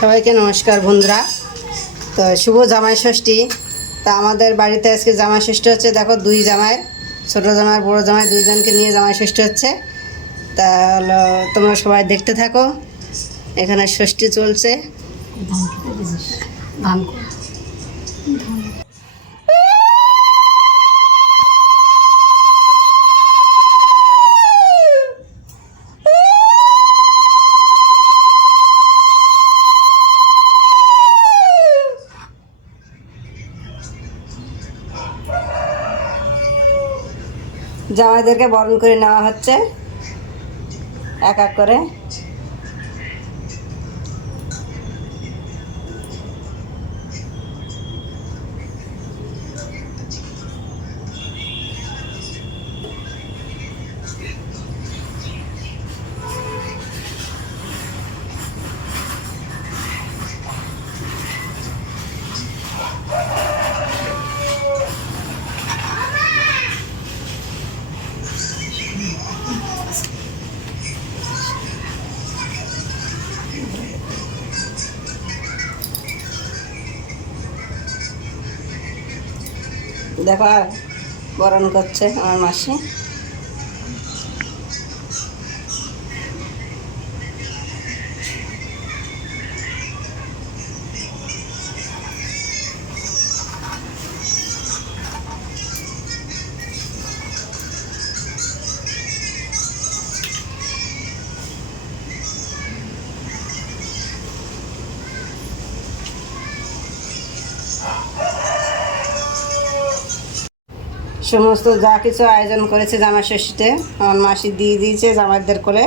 সবাইকে নমস্কার বন্ধুরা। তো শুভ জামাই ষষ্ঠী। তা আমাদের বাড়িতে আজকে জামাই ষষ্ঠী হচ্ছে। দেখো দুই জামাই, ছোটো জামাই বড়ো জামাই দুইজনকে নিয়ে জামাই ষষ্ঠী হচ্ছে। তা হলো তোমরা সবাই দেখতে থাকো। এখানে ষষ্ঠী চলছে। জামাইদেরকে বরণ করে নেওয়া হচ্ছে এক এক করে। দেখো বরণ করছে আমার মাসি। সমস্ত যা কিছু আয়োজন করেছে জামাই ষষ্ঠীতে আমার মাসি দিয়ে দিয়েছে জামাইদের কোলে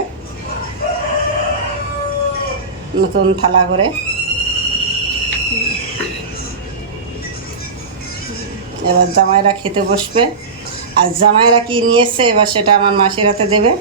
নতুন থালা করে। এবার জামাইরা খেতে বসবে, আর জামাইরা কি নিয়ে এসছে এবার সেটা আমার মাসির হাতে দেবে।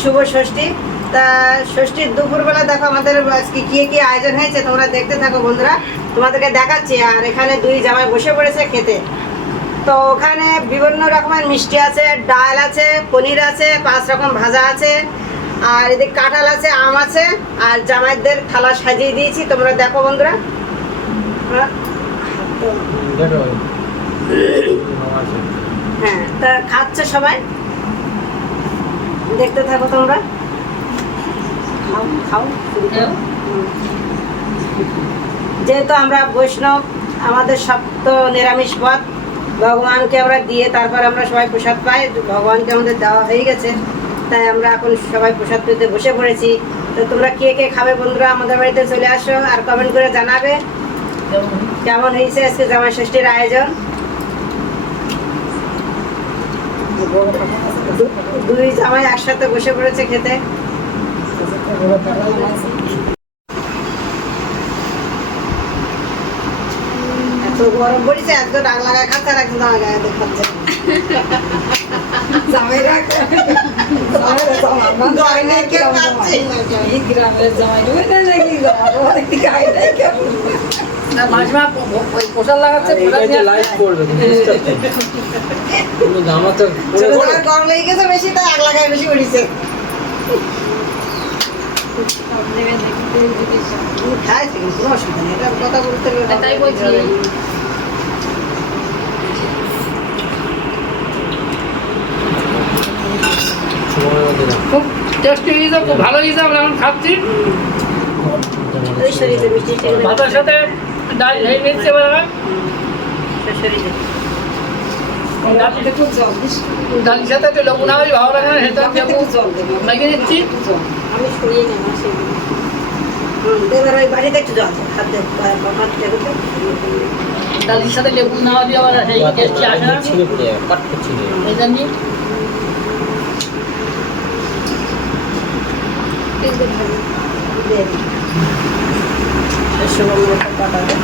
শুভ ষষ্ঠী। তা ষষ্ঠীর দুপুরবেলা দেখো আমাদের আজকে কি কি আয়োজন হয়েছে তোমরা দেখতে থাকো বন্ধুরা, তোমাদেরকে দেখাচ্ছি। আর এখানে দুই জামাই বসে পড়েছে খেতে। তো ওখানে বিভিন্ন রকমের মিষ্টি আছে, ডাল আছে, পনির আছে, 5 রকম ভাজা আছে, আর এদিকে কাঁঠাল আছে, আম আছে, আর জামাইদের থালা সাজিয়ে দিয়েছি। তোমরা দেখো বন্ধুরা। হ্যাঁ, তা খাচ্ছে সবাই, দেখতে থাকো তোমরা। খাও খাও। যেহেতু আমরা বৈষ্ণব, আমাদের সব তো নিরামিষ পদ, ভগবানকে আমরা দিয়ে তারপর আমরা সবাই প্রসাদ পাই। ভগবানকে আমাদের দেওয়া হয়ে গেছে, তাই আমরা এখন সবাই প্রসাদ পেতে বসে পড়েছি। তো তোমরা কে কে খাবে বন্ধুরা আমাদের বাড়িতে চলে আসো, আর কমেন্ট করে জানাবে কেমন হয়েছে আজকে জামাই ষষ্ঠীর আয়োজন। দুই জামাই একসাথে বসে পড়েছে খেতে। এত গরম পড়েছে, একজন রাগ লাগায় খাচ্ছে আর একজন আমার গায়ে দেখাচ্ছে। গরম লেগে গেছে বেশি, তাই আগ লাগায় বেশি উঠেছে। খাইছে কিন্তু কোনো অসুবিধা নেই, এটা কথা বলতে তাই বলছি। খুব টেস্টি হয়েছে, খুব ভালো হয়েছে, আমরা এখন খাচ্ছি। ওই শরীরে মিষ্টি ভাতের সাথে ডাল এই মিক্সে বানাবে শরীরে ডালের সাথে একটু লেবু না হলে ভালো লাগে না, সেটা লেবু মেখে দিচ্ছি। আমি সরিয়ে নেব সেগুলো এবার ওই বাড়িতে একটু জল দাও, হাত দিয়ে হাত দিয়ে ডালের সাথে লেবু না দিয়ে আবার সেই টেস্টি আসে না, এই জন্যই দিয়ে দিই। শস্য গম কাটাবে